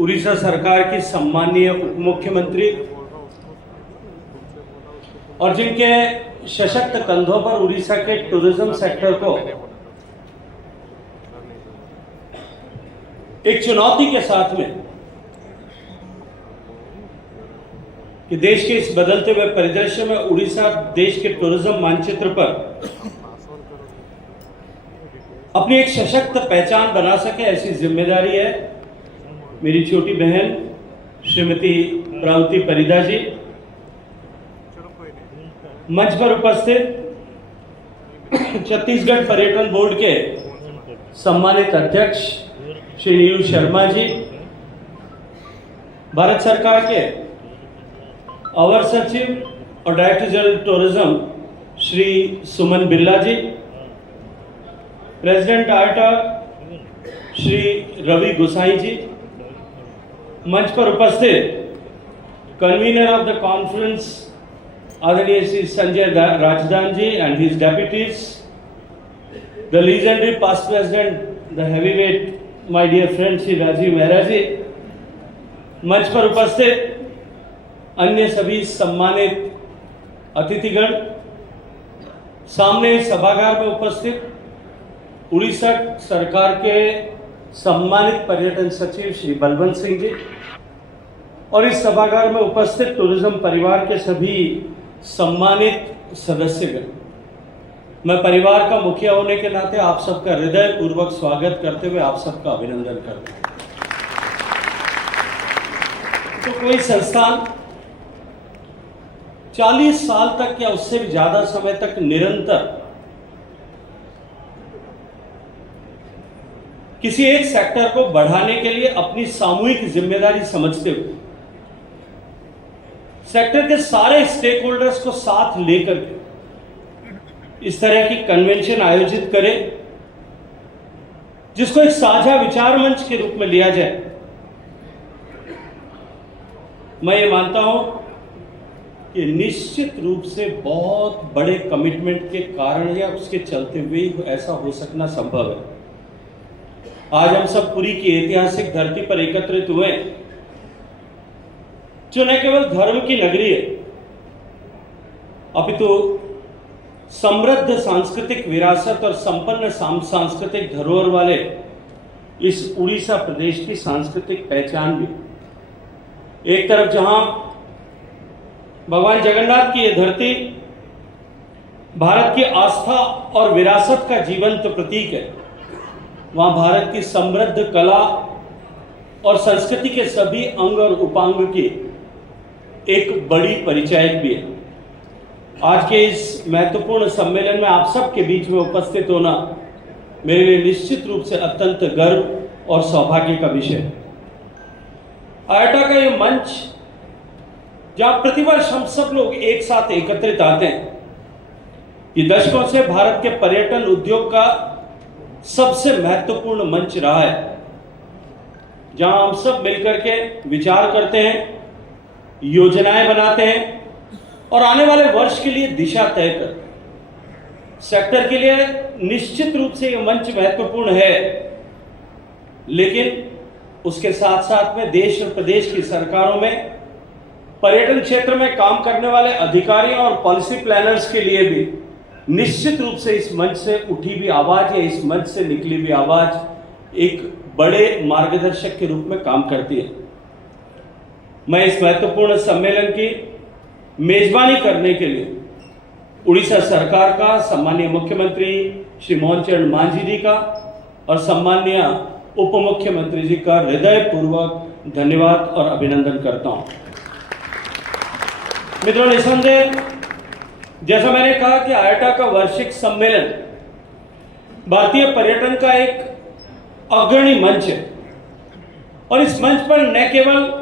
उड़ीसा सरकार की सम्मानीय उप मुख्यमंत्री और जिनके सशक्त कंधों पर उड़ीसा के टूरिज्म सेक्टर को एक चुनौती के साथ में कि देश के इस बदलते हुए परिदृश्य में उड़ीसा देश के टूरिज्म मानचित्र पर अपनी एक सशक्त पहचान बना सके, ऐसी जिम्मेदारी है मेरी छोटी बहन श्रीमती प्रावती परिदा जी, मंच पर उपस्थित छत्तीसगढ़ पर्यटन बोर्ड के सम्मानित अध्यक्ष श्री नीलू शर्मा जी, भारत सरकार के अवर सचिव और director general tourism Shri Suman Birla ji, president आर्टा श्री रवि गोसाई जी, मंच पर उपस्थित कन्वीनर ऑफ द कॉन्फ्रेंस आदरणीय Shri Sanjay Razdan ji and his deputies, the legendary past president the heavyweight my dear friend Shri Rajeev Mehra ji, मंच पर उपस्थित अन्य सभी सम्मानित अतिथिगण, सामने सभागार में उपस्थित उड़ीसा सरकार के सम्मानित पर्यटन सचिव श्री बलवंत सिंह जी और इस सभागार में उपस्थित टूरिज्म परिवार के सभी सम्मानित सदस्यगण, मैं परिवार का मुखिया होने के नाते आप सबका हृदय पूर्वक स्वागत करते हुए आप सबका अभिनंदन करता हूं। तो कोई संस्थान 40 साल तक या उससे भी ज्यादा समय तक निरंतर किसी एक सेक्टर को बढ़ाने के लिए अपनी सामूहिक जिम्मेदारी समझते हुए सेक्टर के सारे स्टेक होल्डर्स को साथ लेकर के इस तरह की कन्वेंशन आयोजित करें जिसको एक साझा विचार मंच के रूप में लिया जाए। मैं ये मानता हूं कि निश्चित रूप से बहुत बड़े कमिटमेंट के कारण या उसके चलते हुए ऐसा हो सकना संभव है। आज हम सब पुरी की ऐतिहासिक धरती पर एकत्रित हुए जो न केवल धर्म की नगरी है अपितु समृद्ध सांस्कृतिक विरासत और संपन्न सांस्कृतिक धरोहर वाले इस उड़ीसा प्रदेश की सांस्कृतिक पहचान भी। एक तरफ जहां भगवान जगन्नाथ की यह धरती भारत की आस्था और विरासत का जीवंत प्रतीक है, वहां भारत की समृद्ध कला और संस्कृति के सभी अंग और उपांग की एक बड़ी परिचायक भी है। आज के इस महत्वपूर्ण सम्मेलन में आप सबके बीच में उपस्थित होना मेरे लिए निश्चित रूप से अत्यंत गर्व और सौभाग्य का विषय है। आयटा का ये मंच जहां प्रतिवर्ष हम सब लोग एक साथ एकत्रित आते हैं, ये दशकों से भारत के पर्यटन उद्योग का सबसे महत्वपूर्ण मंच रहा है, जहां हम सब मिलकर के विचार करते हैं, योजनाएं बनाते हैं और आने वाले वर्ष के लिए दिशा तय करते हैं। सेक्टर के लिए निश्चित रूप से यह मंच महत्वपूर्ण है, लेकिन उसके साथ साथ में देश और प्रदेश की सरकारों में पर्यटन क्षेत्र में काम करने वाले अधिकारियों और पॉलिसी प्लानर्स के लिए भी निश्चित रूप से इस मंच से उठी हुई आवाज या इस मंच से निकली हुई आवाज एक बड़े मार्गदर्शक के रूप में काम करती है। मैं इस महत्वपूर्ण सम्मेलन की मेजबानी करने के लिए उड़ीसा सरकार का, सम्मानीय मुख्यमंत्री श्री मोहन चरण मांझी जी का और सम्मानीय उप मुख्यमंत्री जी का हृदय पूर्वक धन्यवाद और अभिनंदन करता हूं। मित्रों, निसंदेह जैसा मैंने कहा कि आयटा का वार्षिक सम्मेलन भारतीय पर्यटन का एक अग्रणी मंच है और इस मंच पर न केवल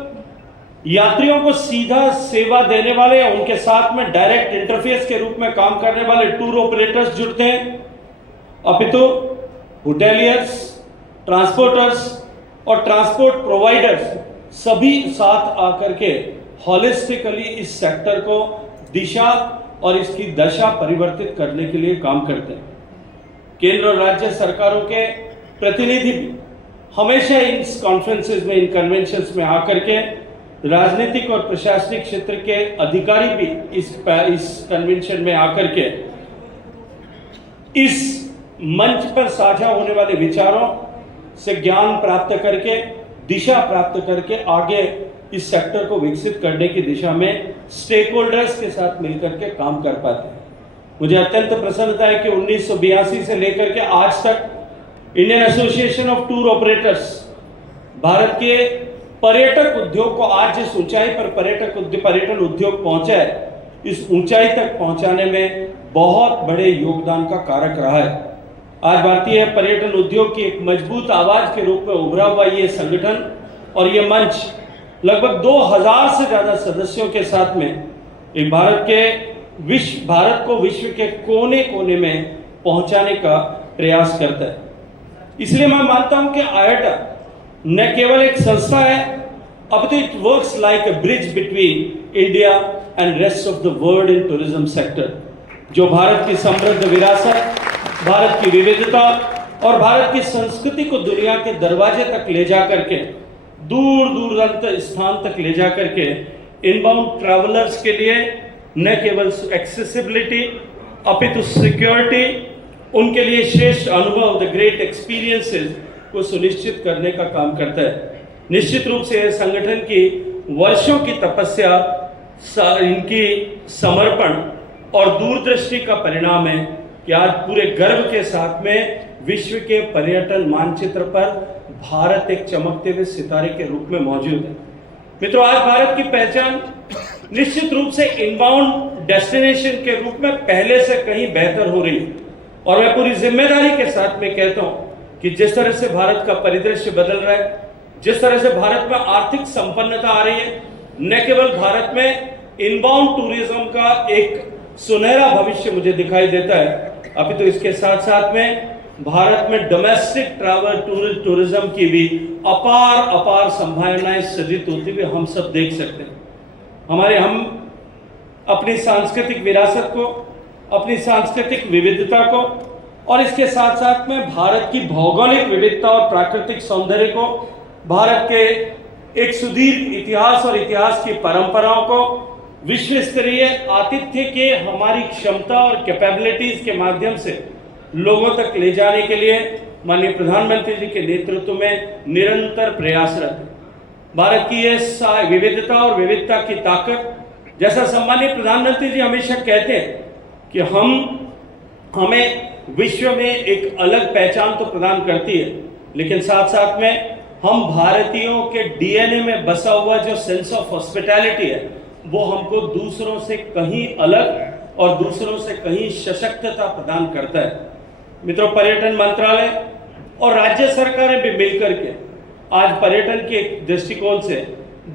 यात्रियों को सीधा सेवा देने वाले या उनके साथ में डायरेक्ट इंटरफेस के रूप में काम करने वाले टूर ऑपरेटर्स जुड़ते हैं, अपितु होटेलियर्स, ट्रांसपोर्टर्स और ट्रांसपोर्ट प्रोवाइडर्स सभी साथ आकर के हॉलिस्टिकली इस सेक्टर को दिशा और इसकी दशा परिवर्तित करने के लिए काम करते हैं। केंद्र और राज्य सरकारों के प्रतिनिधि भी हमेशा इन कॉन्फ्रेंसेस में, इन कन्वेंशंस में आकर के राजनीतिक और प्रशासनिक क्षेत्र के अधिकारी भी इस कन्वेंशन में आकर के इस मंच पर साझा होने वाले विचारों से ज्ञान प्राप्त करके, दिशा प्राप्त करके आगे इस सेक्टर को विकसित करने की दिशा में स्टेक होल्डर्स के साथ मिलकर के काम कर पाते हैं। मुझे अत्यंत प्रसन्नता है कि 1982 से लेकर के आज तक Indian association of tour operators Bharat के पर्यटक उद्योग को आज जिस ऊंचाई पर पर्यटन उद्योग पहुंचा है, इस ऊंचाई तक पहुंचाने में बहुत बड़े योगदान का कारक रहा है। आज भारतीय पर्यटन उद्योग की एक मजबूत आवाज के रूप में उभरा हुआ ये संगठन और ये मंच लगभग 2000 से ज्यादा सदस्यों के साथ में एक भारत को विश्व के कोने कोने में पहुंचाने का प्रयास करता है। इसलिए मैं मानता हूं कि आईआईटा न केवल एक संस्था है, अब तो it works like a bridge between India and rest of the world in tourism sector, जो भारत की समृद्ध विरासत, भारत की विविधता और भारत की संस्कृति को दुनिया के दरवाजे तक ले जा करके, दूर दूर स्थान तक ले जा करके इनबाउंड ट्रैवलर्स के लिए न केवल एक्सेसिबिलिटी अपितु सिक्योरिटी, उनके लिए श्रेष्ठ अनुभव, द ग्रेट एक्सपीरियंसेस को सुनिश्चित करने का काम करता है। निश्चित रूप से यह संगठन की वर्षों की तपस्या, इनकी समर्पण और दूरदृष्टि का परिणाम है कि आज पूरे गर्व के साथ में विश्व के पर्यटन मानचित्र पर भारत एक चमकते हुए सितारे के रूप में मौजूद है। मित्रों, आज भारत की पहचान निश्चित रूप से इनबाउंड डेस्टिनेशन के रूप में पहले से कहीं बेहतर हो रही है और मैं पूरी जिम्मेदारी के साथ में कहता हूं कि जिस तरह से भारत का परिदृश्य बदल रहा है, जिस तरह से भारत में आर्थिक संपन्नता आ रही है, न केवल भारत में इनबाउंड टूरिज्म का एक सुनहरा भविष्य मुझे दिखाई देता है, अभी तो इसके साथ साथ में भारत में डोमेस्टिक ट्रैवल टूरिज्म की भी अपार संभावनाएं सृजित होती हुई हम सब देख सकते हैं। हम अपनी सांस्कृतिक विरासत को, अपनी सांस्कृतिक विविधता को और इसके साथ साथ में भारत की भौगोलिक विविधता और प्राकृतिक सौंदर्य को, भारत के एक सुदीर्घ इतिहास और इतिहास की परंपराओं को विश्व स्तरीय आतिथ्य के हमारी क्षमता और कैपेबिलिटीज के माध्यम से लोगों तक ले जाने के लिए माननीय प्रधानमंत्री जी के नेतृत्व में निरंतर प्रयासरत है। भारत की यह विविधता और विविधता की ताकत, जैसा सम्मानित प्रधानमंत्री जी हमेशा कहते हैं कि हमें विश्व में एक अलग पहचान तो प्रदान करती है, लेकिन साथ साथ में हम भारतीयों के डीएनए में बसा हुआ जो सेंस ऑफ हॉस्पिटैलिटी है, वो हमको दूसरों से कहीं अलग और दूसरों से कहीं सशक्तता प्रदान करता है। मित्रों, पर्यटन मंत्रालय और राज्य सरकारें भी मिलकर के आज पर्यटन के दृष्टिकोण से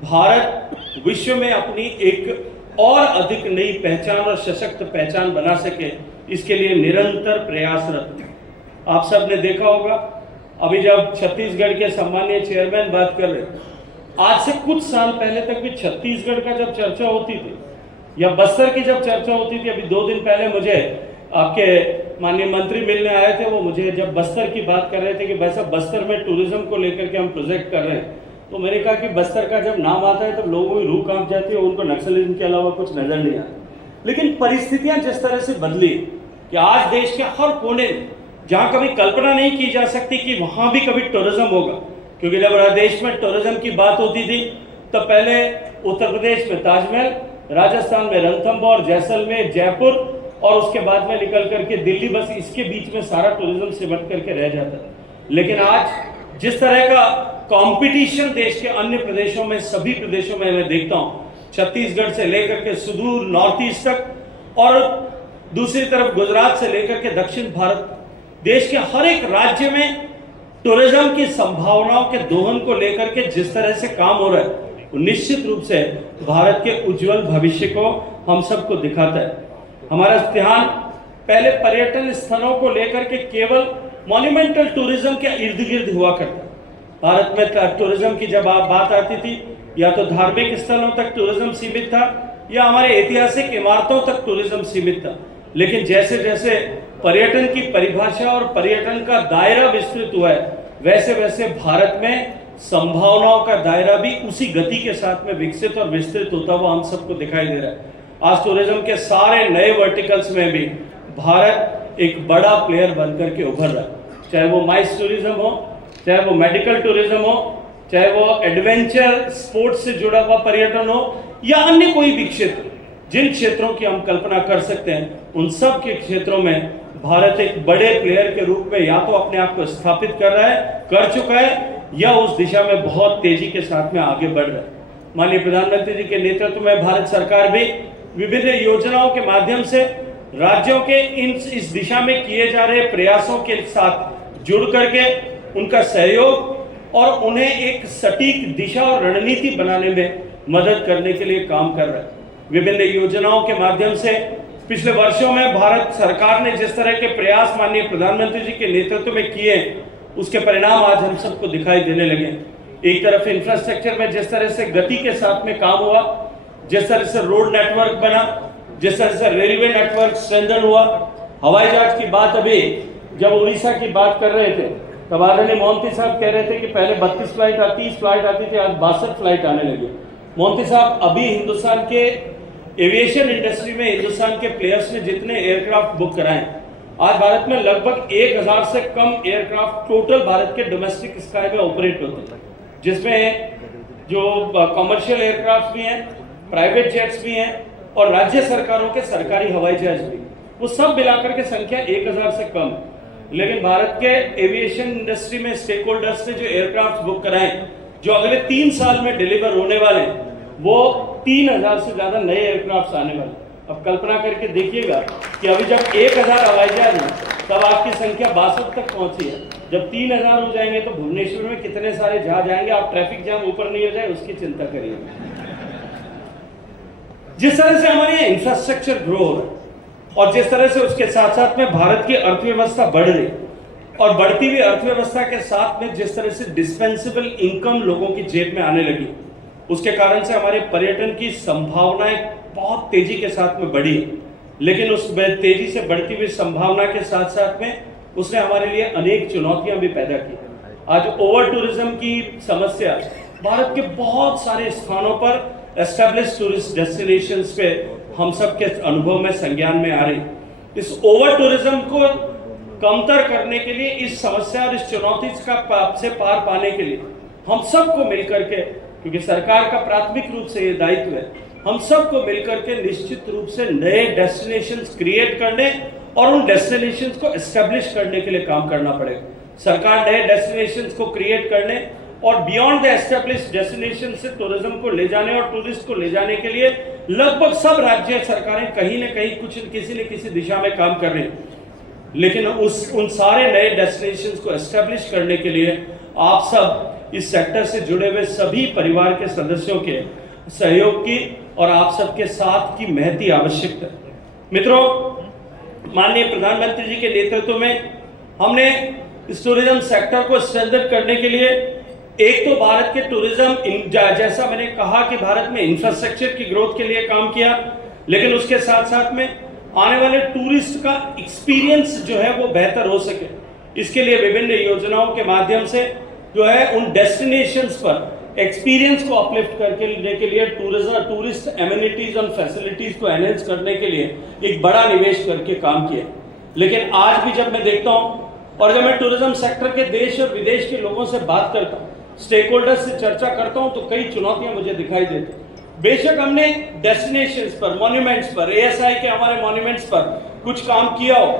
भारत विश्व में अपनी एक और अधिक नई पहचान और सशक्त पहचान बना सके, इसके लिए निरंतर प्रयासरत है। आप सब ने देखा होगा, अभी जब छत्तीसगढ़ के सम्मानीय चेयरमैन बात कर रहे, आज से कुछ साल पहले तक भी छत्तीसगढ़ का जब चर्चा होती थी या बस्तर की जब चर्चा होती थी, अभी 2 दिन पहले मुझे आपके माननीय मंत्री मिलने आए थे, वो मुझे जब बस्तर की बात कर रहे थे कि वैसा बस्तर में टूरिज्म को लेकर के हम प्रोजेक्ट कर रहे हैं, तो मैंने कहा कि बस्तर का जब नाम आता है तो लोगों की रूह कांप जाती है, उनको नक्सलिज्म के अलावा कुछ नजर नहीं आता। लेकिन परिस्थितियां जिस तरह से बदली कि आज देश के हर कोने में जहां कभी कल्पना नहीं की जा सकती कि वहां भी कभी टूरिज्म होगा, क्योंकि जब देश में टूरिज्म की बात होती थी तो पहले उत्तर प्रदेश में ताजमहल, राजस्थान में रणथंबोर, जैसलमेर, जयपुर और उसके बाद में निकल करके दिल्ली, बस इसके बीच में सारा टूरिज्म सिमट करके रह जाता था। लेकिन आज जिस तरह का कंपटीशन देश के अन्य प्रदेशों में, सभी प्रदेशों में मैं देखता हूं, छत्तीसगढ़ से लेकर के सुदूर नॉर्थ ईस्ट तक और दूसरी तरफ गुजरात से लेकर के दक्षिण भारत, देश के हर एक राज्य में टूरिज्म की संभावनाओं के दोहन को लेकर के जिस तरह से काम हो रहा है, निश्चित रूप से भारत के उज्जवल भविष्य को हम सबको दिखाता है। हमारा ध्यान पहले पर्यटन स्थलों को लेकर के केवल मॉन्यूमेंटल टूरिज्म के इर्द गिर्द हुआ करता। भारत में टूरिज्म की जब बात आती थी, या तो धार्मिक स्थलों तक टूरिज्म सीमित था या हमारे ऐतिहासिक इमारतों तक टूरिज्म सीमित था। लेकिन जैसे जैसे पर्यटन की परिभाषा और पर्यटन का दायरा विस्तृत हुआ है, वैसे वैसे भारत में संभावनाओं का दायरा भी उसी गति के साथ में विकसित और विस्तृत होता हुआ हम सबको दिखाई दे रहा है। आज टूरिज्म के सारे नए वर्टिकल्स में भी भारत एक बड़ा प्लेयर बनकर के उभर रहा है, चाहे वो माइस टूरिज्म हो, चाहे वो मेडिकल टूरिज्म हो, चाहे वो एडवेंचर स्पोर्ट्स से जुड़ा हुआ पर्यटन हो, या अन्य कोई भी क्षेत्र, जिन क्षेत्रों की हम कल्पना कर सकते हैं, उन सब के क्षेत्रों में भारत एक बड़े प्लेयर के रूप में या तो अपने आप को स्थापित कर रहा है, कर चुका है, या उस दिशा में बहुत तेजी के साथ में आगे बढ़ रहा है। माननीय प्रधानमंत्री जी के नेतृत्व में भारत सरकार भी विभिन्न योजनाओं के माध्यम से राज्यों के इस दिशा में किए जा रहे प्रयासों के साथ जुड़ करके उनका सहयोग और उन्हें एक सटीक दिशा और रणनीति बनाने में मदद करने के लिए काम कर रहा है। विभिन्न योजनाओं के माध्यम से पिछले वर्षों में भारत सरकार ने जिस तरह के प्रयास माननीय प्रधानमंत्री जी के नेतृत्व में किए, उसके परिणाम आज हम सबको दिखाई देने लगे। एक तरफ इंफ्रास्ट्रक्चर में जिस तरह से गति के साथ में काम हुआ, जिस तरह से रोड नेटवर्क बना, जिस तरह से रेलवे नेटवर्क स्ट्रेंथन हुआ, हवाई जहाज की बात अभी जब उड़ीसा की बात कर रहे थे तब आदरणीय मोहंती साहब कह रहे थे कि पहले 32 फ्लाइट 30 फ्लाइट आती थी, आज 62 फ्लाइट आने लगी। मोहंती साहब, अभी हिंदुस्तान के एविएशन इंडस्ट्री में हिंदुस्तान के प्लेयर्स ने जितने एयरक्राफ्ट बुक कराए, आज भारत में लगभग 1000 से कम एयरक्राफ्ट टोटल भारत के डोमेस्टिक स्काई में ऑपरेट होते हैं, जिसमें जो कॉमर्शियल एयरक्राफ्ट भी हैं, प्राइवेट जेट्स भी हैं और राज्य सरकारों के सरकारी हवाई जहाज भी, वो सब मिलाकर के संख्या 1000 से कम है। लेकिन भारत के एविएशन इंडस्ट्री में स्टेक होल्डर्स ने जो एयरक्राफ्ट बुक कराए, जो अगले 3 साल में डिलीवर होने वाले, वो 3000 से ज्यादा नए एयरक्राफ्ट आने वाले। अब कल्पना करके देखिएगा कि अभी जब 1000 हवाई जहाज है तब आपकी संख्या 62 तक पहुंची है। जब 3000 हो जाएंगे तो भुवनेश्वर में कितने सारे जहाज आएंगे, आप ट्रैफिक जाम ऊपर नहीं हो जाए उसकी चिंता करिए। जिस तरह से हमारी इंफ्रास्ट्रक्चर ग्रो हो रहा है और जिस तरह से उसके साथ साथ में भारत की अर्थव्यवस्था बढ़ रही और बढ़ती हुई अर्थव्यवस्था के साथ में जिस तरह से डिस्पेंसेबल इनकम लोगों की जेब में आने लगी, उसके कारण से हमारे पर्यटन की संभावनाएं बहुत तेजी के साथ में बढ़ी। लेकिन उस तेजी से बढ़ती हुई संभावना के साथ साथ में उसने हमारे लिए अनेक चुनौतियां भी पैदा की। आज ओवर टूरिज्म की समस्या भारत के बहुत सारे स्थानों पर एस्टैब्लिश्ड टूरिस्ट डेस्टिनेशंस पे हम सब के अनुभव में संज्ञान में आ रही। इस ओवर टूरिज्म को कमतर करने के लिए, इस समस्या और इस चुनौती से पार पाने के लिए हम सबको मिलकर के, क्योंकि सरकार का प्राथमिक रूप से ये दायित्व है, हम सबको मिलकर के निश्चित रूप से नए डेस्टिनेशंस क्रिएट करने और उन डेस्टिनेशंस को एस्टैब्लिश करने के लिए काम करना पड़ेगा। सरकार नए डेस्टिनेशंस को क्रिएट करने और बियॉन्ड द एस्टैब्लिश्ड डेस्टिनेशन से टूरिज्म को ले जाने और टूरिस्ट को ले जाने के लिए लगभग सब राज्य सरकारें कहीं न कहीं किसी न किसी दिशा में काम कर रही हैं। लेकिन उन सारे नए डेस्टिनेशंस को एस्टैब्लिश करने के लिए आप सब इस सेक्टर से जुड़े हुए सभी परिवार के सदस्यों के सहयोग की और आप सबके साथ की महती आवश्यकता है। मित्रों, माननीय प्रधानमंत्री जी के नेतृत्व में हमने इस टूरिज्म सेक्टर को स्ट्रेंथन करने के लिए एक तो भारत के टूरिज्म, जैसा मैंने कहा कि भारत में इंफ्रास्ट्रक्चर की ग्रोथ के लिए काम किया, लेकिन उसके साथ साथ में आने वाले टूरिस्ट का एक्सपीरियंस जो है वो बेहतर हो सके, इसके लिए विभिन्न योजनाओं के माध्यम से जो है उन डेस्टिनेशंस पर एक्सपीरियंस को अपलिफ्ट करके लेने के लिए टूरिस्ट एमिनिटीज और फैसिलिटीज को एनहेंस करने के लिए एक बड़ा निवेश करके काम किया। लेकिन आज भी जब मैं देखता हूं और जब मैं टूरिज्म सेक्टर के देश और विदेश के लोगों से बात करता हूं, स्टेक होल्डर्स से चर्चा करता हूं, तो कई चुनौतियां मुझे दिखाई देती। बेशक हमने डेस्टिनेशंस पर, मॉन्यूमेंट्स पर, एएसआई के हमारे मॉन्यूमेंट्स पर कुछ काम किया हो,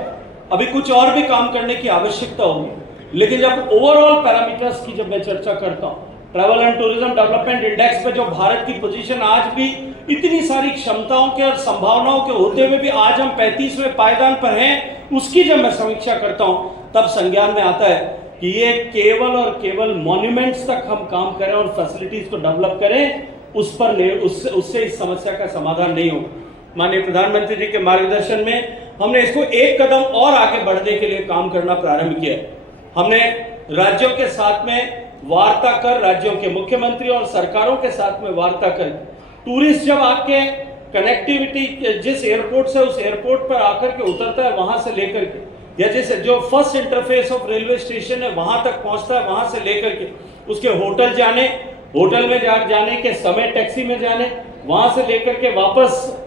अभी कुछ और भी काम करने की आवश्यकता होगी। लेकिन जब ओवरऑल पैरामीटर्स की जब मैं चर्चा करता हूं, travel and tourism development index पे जो भारत की पोजीशन आज भी इतनी सारी क्षमताओं के और संभावनाओं के होते हुए भी आज हम 35वें पायदान पर हैं, उसकी जब मैं समीक्षा करता हूं तब संज्ञान में आता है कि ये केवल और केवल मॉन्यूमेंट्स तक हम काम करें और फैसिलिटीज को डेवलप करें, उससे इस समस्या का समाधान नहीं होगा। माननीय प्रधानमंत्री जी के मार्गदर्शन में हमने इसको एक कदम और आगे बढ़ने के लिए काम करना प्रारंभ किया। हमने राज्यों के साथ में वार्ता कर, राज्यों के मुख्यमंत्री और सरकारों के साथ में वार्ता कर, टूरिस्ट जब आपके कनेक्टिविटी जिस एयरपोर्ट से उस एयरपोर्ट पर आकर के उतरता है, वहां से लेकर के या जैसे जो first interface of railway station है वहां तक पहुंचता है, वहां से लेकर के उसके होटल जाने, होटल में जाने के समय टैक्सी में जाने, वहां से लेकर के वापस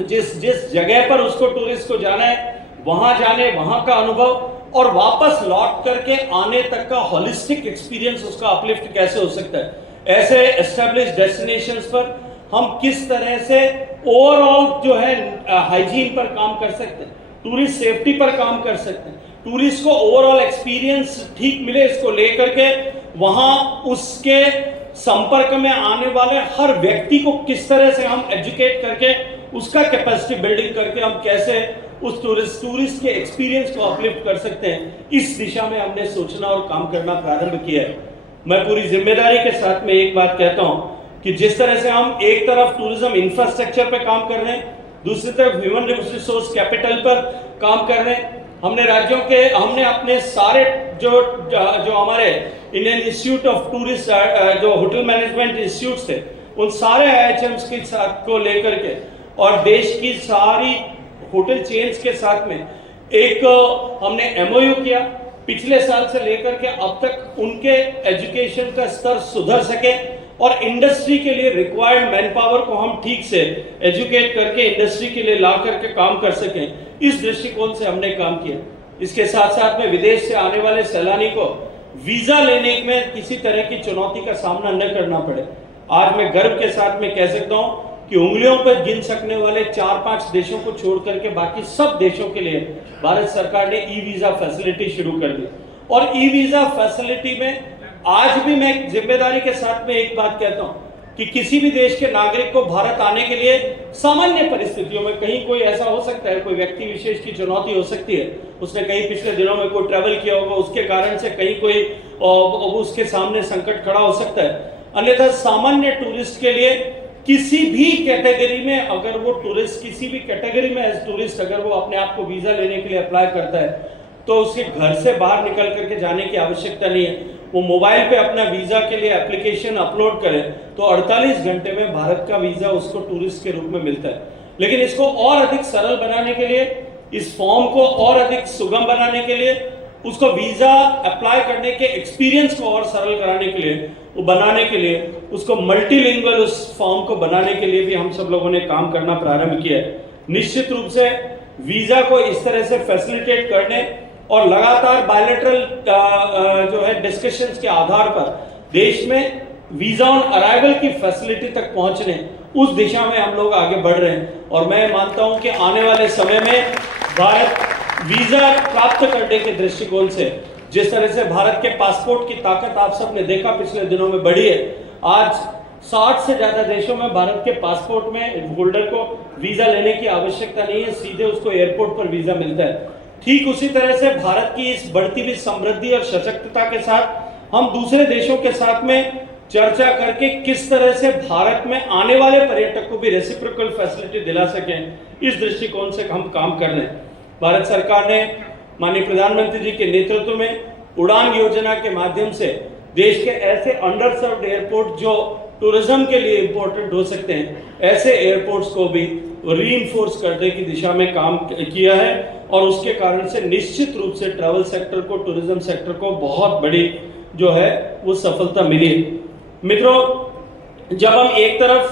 जिस जिस जगह पर उसको टूरिस्ट को जाना है वहां जाने, वहां का अनुभव, और वापस लौट करके आने तक का होलिस्टिक एक्सपीरियंस उसका अपलिफ्ट कैसे हो सकता है। ऐसे एस्टेब्लिश डेस्टिनेशंस पर हम किस तरह से ओवरऑल जो है हाइजीन पर काम कर सकते हैं, टूरिस्ट सेफ्टी पर काम कर सकते हैं, टूरिस्ट को ओवरऑल एक्सपीरियंस ठीक मिले, इसको लेकर के वहां उसके संपर्क में आने वाले हर व्यक्ति को किस तरह से हम एजुकेट करके उसका कैपेसिटी बिल्डिंग करके हम कैसे उस टूरिस्ट के एक्सपीरियंस को अपलिफ्ट कर सकते हैं, इस दिशा में हमने सोचना और काम करना प्रारंभ किया है। मैं पूरी जिम्मेदारी के साथ में एक बात कहता हूं कि जिस तरह से हम एक तरफ टूरिज्म इंफ्रास्ट्रक्चर पे काम कर रहे हैं, दूसरी तरफ ह्यूमन रिसोर्स कैपिटल पर काम कर रहे हैं, हमने अपने सारे जो हमारे इंडियन इंस्टीट्यूट ऑफ टूरिस्ट जो होटल मैनेजमेंट इंस्टीट्यूट थे उन सारे IHMs के साथ को लेकर के और देश की सारी होटल चेन्स के साथ में एक हमने MOU किया। पिछले साल से लेकर के अब तक उनके एजुकेशन का स्तर सुधर सके और इंडस्ट्री के लिए रिक्वायर्ड मैन पावर को हम ठीक से एजुकेट करके इंडस्ट्री के लिए ला करके काम कर सकें, इस दृष्टिकोण से हमने काम किया। इसके साथ साथ में विदेश से आने वाले सैलानी को वीजा लेने में किसी तरह की चुनौती का सामना न करना पड़े। आज मैं गर्व के साथ में कह सकता हूं कि उंगलियों पर गिन सकने वाले 4-5 देशों को छोड़ करके बाकी सब देशों के लिए भारत सरकार ने ई वीजा फैसिलिटी शुरू कर दी। और ई वीजा फैसिलिटी में आज भी मैं जिम्मेदारी के साथ में एक बात कहता हूं कि किसी भी देश के नागरिक को भारत आने के लिए सामान्य परिस्थितियों में कहीं कोई ऐसा हो सकता है, कोई व्यक्ति विशेष की चुनौती हो सकती है, उसने कहीं पिछले दिनों में कोई ट्रैवल किया होगा, उसके कारण से कहीं कोई उसके सामने संकट खड़ा हो सकता है। अन्यथा सामान्य टूरिस्ट के लिए किसी भी कैटेगरी में अगर वो टूरिस्ट किसी भी कैटेगरी में एज टूरिस्ट अगर वो अपने आप को वीजा लेने के लिए अप्लाई करता है तो उसके घर से बाहर निकल करके जाने की आवश्यकता नहीं है। वो मोबाइल पे अपना वीजा के लिए एप्लीकेशन अपलोड करे तो 48 घंटे में भारत का वीजा उसको टूरिस्ट के रूप में मिलता है। लेकिन इसको और अधिक सरल बनाने के लिए, इस फॉर्म को और अधिक सुगम बनाने के लिए, उसको वीजा अप्लाई करने के एक्सपीरियंस को और सरल कराने के लिए, वो बनाने के लिए, उसको मल्टीलिंगुअल उस फॉर्म को बनाने के लिए भी हम सब लोगों ने काम करना प्रारंभ किया है। निश्चित रूप से वीजा को इस तरह से फैसिलिटेट करने और लगातार बायलैटरल जो है डिस्कशंस के आधार पर देश में वीजा ऑन अराइवल की फैसिलिटी तक पहुंचने, उस दिशा में हम लोग आगे बढ़ रहे हैं। और मैं मानता हूं कि आने वाले समय में भारत वीजा प्राप्त करने के दृष्टिकोण से जिस तरह से भारत के पासपोर्ट की ताकत आप सबने देखा पिछले दिनों में बढ़ी है, आज 60 से ज्यादा देशों में भारत के पासपोर्ट में होल्डर को वीजा लेने की आवश्यकता नहीं है, सीधे उसको एयरपोर्ट पर वीजा मिलता है। ठीक उसी तरह से भारत की इस बढ़ती हुई समृद्धि और सशक्तता के साथ हम दूसरे देशों के साथ में चर्चा करके किस तरह से भारत में आने वाले पर्यटक को भी रेसिप्रोकल फैसिलिटी दिला सकें, इस दृष्टिकोण से हम काम कर रहे हैं। भारत सरकार ने माननीय प्रधानमंत्री जी के नेतृत्व में उड़ान योजना के माध्यम से देश के ऐसे अंडर सर्व्ड एयरपोर्ट जो टूरिज्म के लिए इंपॉर्टेंट हो सकते हैं, ऐसे एयरपोर्ट्स को भी रीइंफोर्स करने की दिशा में काम किया है और उसके कारण से निश्चित रूप से ट्रैवल सेक्टर को, टूरिज्म सेक्टर को बहुत बड़ी जो है वो सफलता मिली। मित्रों, जब हम एक तरफ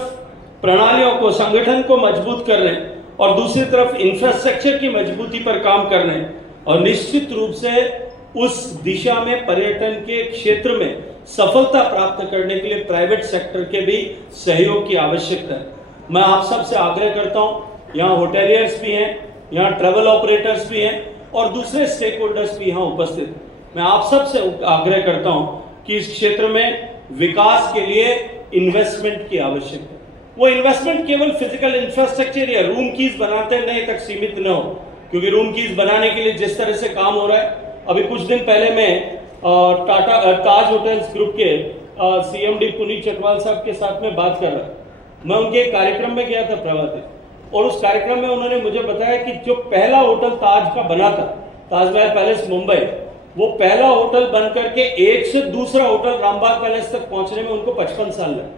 प्रणालियों को, संगठन को मजबूत कर रहे हैं और दूसरी तरफ इंफ्रास्ट्रक्चर की मजबूती पर काम कर रहे हैं और निश्चित रूप से उस दिशा में पर्यटन के क्षेत्र में सफलता प्राप्त करने के लिए प्राइवेट सेक्टर के भी सहयोग की आवश्यकता है। मैं आप सबसे आग्रह करता हूं, यहाँ होटेलियर्स भी हैं, यहाँ ट्रैवल ऑपरेटर्स भी हैं और दूसरे स्टेक होल्डर्स भी यहाँ उपस्थित। मैं आप सबसे आग्रह करता हूं कि इस क्षेत्र में विकास के लिए इन्वेस्टमेंट की आवश्यकता है। वो इन्वेस्टमेंट केवल फिजिकल इंफ्रास्ट्रक्चर या रूम कीज बनाते नहीं तक सीमित न हो, क्योंकि रूम कीज बनाने के लिए जिस तरह से काम हो रहा है, अभी कुछ दिन पहले मैं ताज होटल्स ग्रुप के CMD पुनीत चटवाल साहब के साथ में बात कर रहा। मैं उनके कार्यक्रम में गया था प्रभाते, और उस कार्यक्रम में उन्होंने मुझे बताया कि जो पहला होटल ताज का बना था, ताजमहल पैलेस मुंबई, वो पहला होटल बन करके एक से दूसरा होटल रामबाग पैलेस तक पहुंचने में उनको 55 साल लगे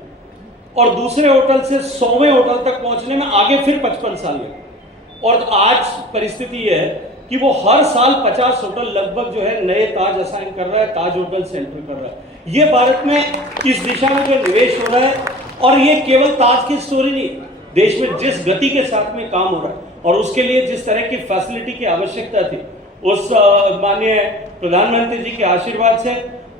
और दूसरे होटल से 100वें होटल तक पहुंचने में आगे फिर 55 साल लगे। और आज परिस्थिति यह है कि वो हर साल 50 होटल लगभग जो है नए ताज असाइन कर रहा है, ताज होटल सेंटर कर रहा है। ये भारत में इस दिशा में जो निवेश हो रहा है, और ये केवल ताज की स्टोरी नहीं, देश में जिस गति के साथ में काम हो रहा है और उसके लिए जिस तरह की फैसिलिटी की आवश्यकता थी, उस माननीय प्रधानमंत्री जी के आशीर्वाद से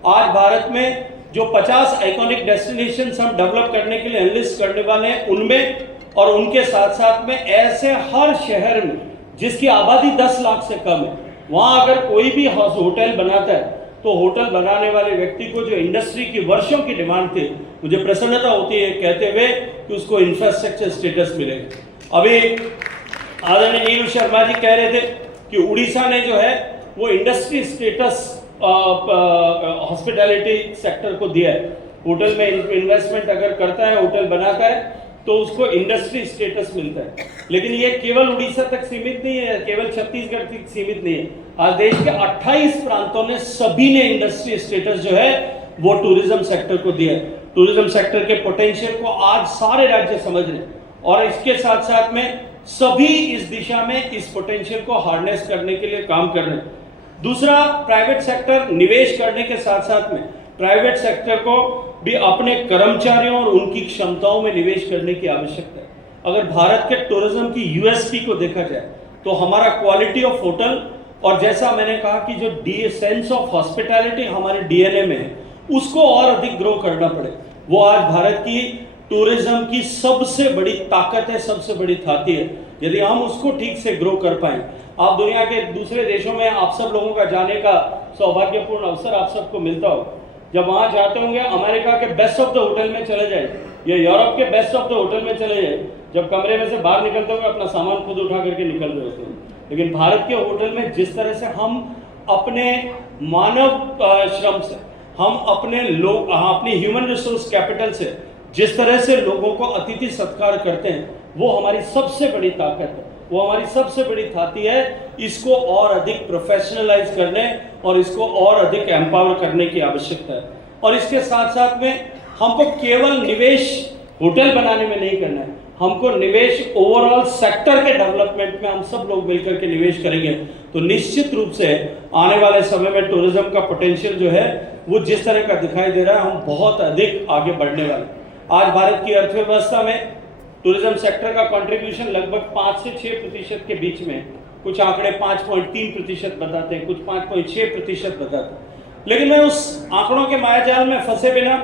आज भारत में जो 50 आइकॉनिक डेस्टिनेशंस हम डेवलप करने के लिए एनलिस्ट करने वाले हैं, उनमें और उनके साथ साथ में ऐसे हर शहर में जिसकी आबादी 10 लाख से कम है, वहां अगर कोई भी होटल बनाता है तो होटल बनाने वाले व्यक्ति को जो इंडस्ट्री की वर्षों की डिमांड थी, मुझे प्रसन्नता होती है कहते हुए कि उसको इंफ्रास्ट्रक्चर स्टेटस मिलेगा। अभी आदरणीय नीलू शर्मा जी कह रहे थे कि उड़ीसा ने जो है वो इंडस्ट्री स्टेटस हॉस्पिटैलिटी सेक्टर को दिया है। होटल में इन्वेस्टमेंट अगर करता है, होटल बनाता है, तो उसको इंडस्ट्री स्टेटस मिलता है। लेकिन ये केवल उड़ीसा तक सीमित नहीं है, केवल छत्तीसगढ़ तक सीमित नहीं है। आज देश के 28 प्रांतों ने सभी ने इंडस्ट्री स्टेटस जो है वो टूरिज्म सेक्टर को दिया है। टूरिज्म सेक्टर के पोटेंशियल को आज सारे राज्य समझ रहे हैं और इसके साथ साथ में सभी इस दिशा में इस पोटेंशियल को हार्नेस करने के लिए काम कर रहे हैं। दूसरा, प्राइवेट सेक्टर निवेश करने के साथ साथ में प्राइवेट सेक्टर को भी अपने कर्मचारियों और उनकी क्षमताओं में निवेश करने की आवश्यकता है। अगर भारत के टूरिज्म की यूएसपी को देखा जाए तो हमारा क्वालिटी ऑफ होटल और जैसा मैंने कहा कि जो सेंस ऑफ हॉस्पिटैलिटी हमारे डीएनए में है, उसको और अधिक ग्रो करना पड़े। वो आज भारत की टूरिज्म की सबसे बड़ी ताकत है, सबसे बड़ी थाती है। यदि हम उसको ठीक से ग्रो कर पाए, आप दुनिया के दूसरे देशों में आप सब लोगों का जाने का सौभाग्यपूर्ण अवसर आप सबको मिलता हो। जब वहां जाते होंगे, अमेरिका के बेस्ट ऑफ द होटल में चले जाए या यूरोप के बेस्ट ऑफ द होटल में चले जाए, जब कमरे में से बाहर निकलते होंगे अपना सामान खुद उठा करके निकल रहे होते हैं। लेकिन भारत के होटल में जिस तरह से हम अपने मानव श्रम से, हम अपने लोग, अपनी ह्यूमन रिसोर्स कैपिटल से जिस तरह से लोगों को अतिथि सत्कार करते हैं, वो हमारी सबसे बड़ी ताकत है, वो हमारी सबसे बड़ी थाती है। इसको और अधिक प्रोफेशनलाइज करने और इसको और अधिक एम्पावर करने की आवश्यकता है। और इसके साथ साथ में हमको केवल निवेश होटल बनाने में नहीं करना है, हमको निवेश ओवरऑल सेक्टर के डेवलपमेंट में हम सब लोग मिलकर के निवेश करेंगे तो निश्चित रूप से आने वाले समय में टूरिज्म का पोटेंशियल जो है वो जिस तरह का दिखाई दे रहा है, हम बहुत अधिक आगे बढ़ने वाले। आज भारत की अर्थव्यवस्था में टूरिज्म सेक्टर का कंट्रीब्यूशन लगभग 5 से 6% के बीच में, कुछ आंकड़े 5.3% बताते हैं, कुछ 5.6% बताते हैं। लेकिन मैं उस आंकड़ों के मायाजाल में फंसे बिना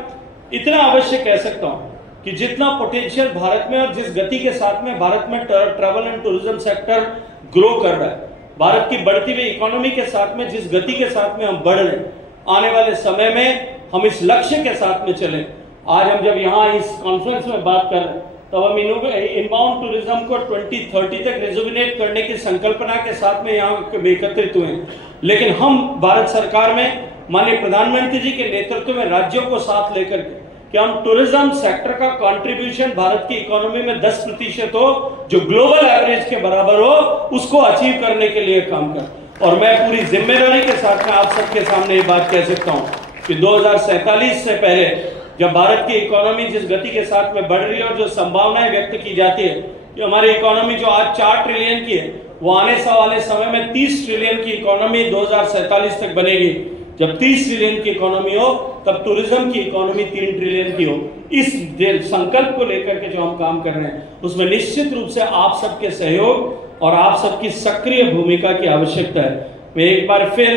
इतना अवश्य कह सकता हूं कि जितना पोटेंशियल भारत में और जिस गति के साथ में भारत में travel and tourism sector grow कर रहा है, भारत की बढ़ती हुई इकोनॉमी के साथ में जिस गति के साथ में हम बढ़ रहे हैं, आने वाले समय में हम इस लक्ष्य के साथ में चलें। आज हम जब यहाँ इस कॉन्फ्रेंस में बात कर रहे हैं तो हम इनबाउंड टूरिज्म को 2030 तक रिजुविनेट करने की संकल्पना के साथ में यहाँ एकत्रित हुए हैं। लेकिन हम भारत सरकार में माननीय प्रधानमंत्री जी के नेतृत्व में राज्यों को साथ लेकर के कि हम टूरिज्म सेक्टर का कंट्रीब्यूशन भारत की इकोनॉमी में 10% हो, जो ग्लोबल एवरेज के बराबर हो, उसको अचीव करने के लिए काम कर। और मैं पूरी जिम्मेदारी के साथ में आप सबके सामने ये बात कह सकता हूँ कि 2047 से पहले जब भारत की इकोनॉमी जिस गति के साथ में बढ़ रही है और जो संभावनाएं व्यक्त की जाती है कि हमारी इकोनॉमी जो आज 4 ट्रिलियन की है, वो आने वाले समय में 30 ट्रिलियन की इकोनॉमी 2047 तक बनेगी। जब 30 ट्रिलियन की इकोनॉमी हो तब टूरिज्म की इकोनॉमी 3 ट्रिलियन की हो। इस संकल्प को लेकर के जो हम काम कर रहे हैं उसमें निश्चित रूप से आप सबके सहयोग और आप सबकी सक्रिय भूमिका की आवश्यकता है। मैं एक बार फिर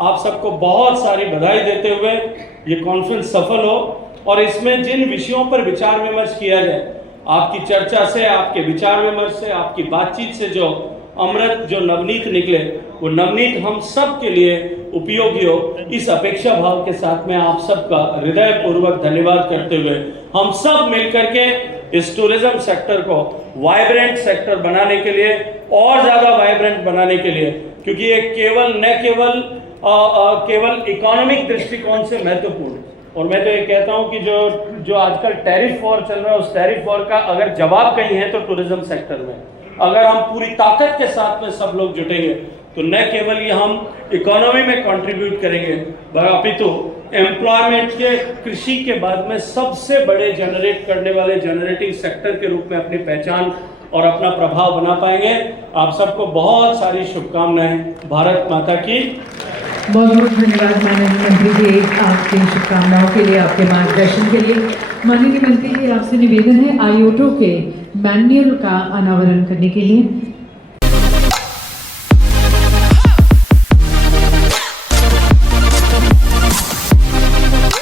आप सबको बहुत सारी बधाई देते हुए ये कॉन्फ्रेंस सफल हो और इसमें जिन विषयों पर विचार विमर्श किया जाए, आपकी चर्चा से, आपके विचार विमर्श से, आपकी बातचीत से जो अमृत, जो नवनीत निकले, वो नवनीत हम सब के लिए उपयोगी हो। इस अपेक्षा भाव के साथ में आप सबका हृदय पूर्वक धन्यवाद करते हुए हम सब मिलकर के इस टूरिज्म सेक्टर को वाइब्रेंट सेक्टर बनाने के लिए, और ज्यादा वाइब्रेंट बनाने के लिए, क्योंकि ये केवल इकोनॉमिक दृष्टिकोण से महत्वपूर्ण है। और मैं तो ये कहता हूं कि जो आजकल टैरिफ वॉर चल रहा है, उस टैरिफ वॉर का अगर जवाब कहीं है तो टूरिज्म सेक्टर में। अगर हम पूरी ताकत के साथ में सब लोग जुटेंगे तो न केवल ये हम इकोनॉमी में कंट्रीब्यूट करेंगे, अपितु एम्प्लॉयमेंट के, कृषि के बाद में सबसे बड़े जनरेट करने वाले जनरेटिंग सेक्टर के रूप में अपनी पहचान और अपना प्रभाव बना पाएंगे। आप सबको बहुत सारी शुभकामनाएं। भारत माता की। बहुत बहुत धन्यवाद माननीय मंत्री जी, आपकी शुभकामनाओं के लिए, आपके मार्गदर्शन के लिए। माननीय मंत्री जी, आपसे निवेदन है आयोटो के मैनुअल का अनावरण करने के लिए।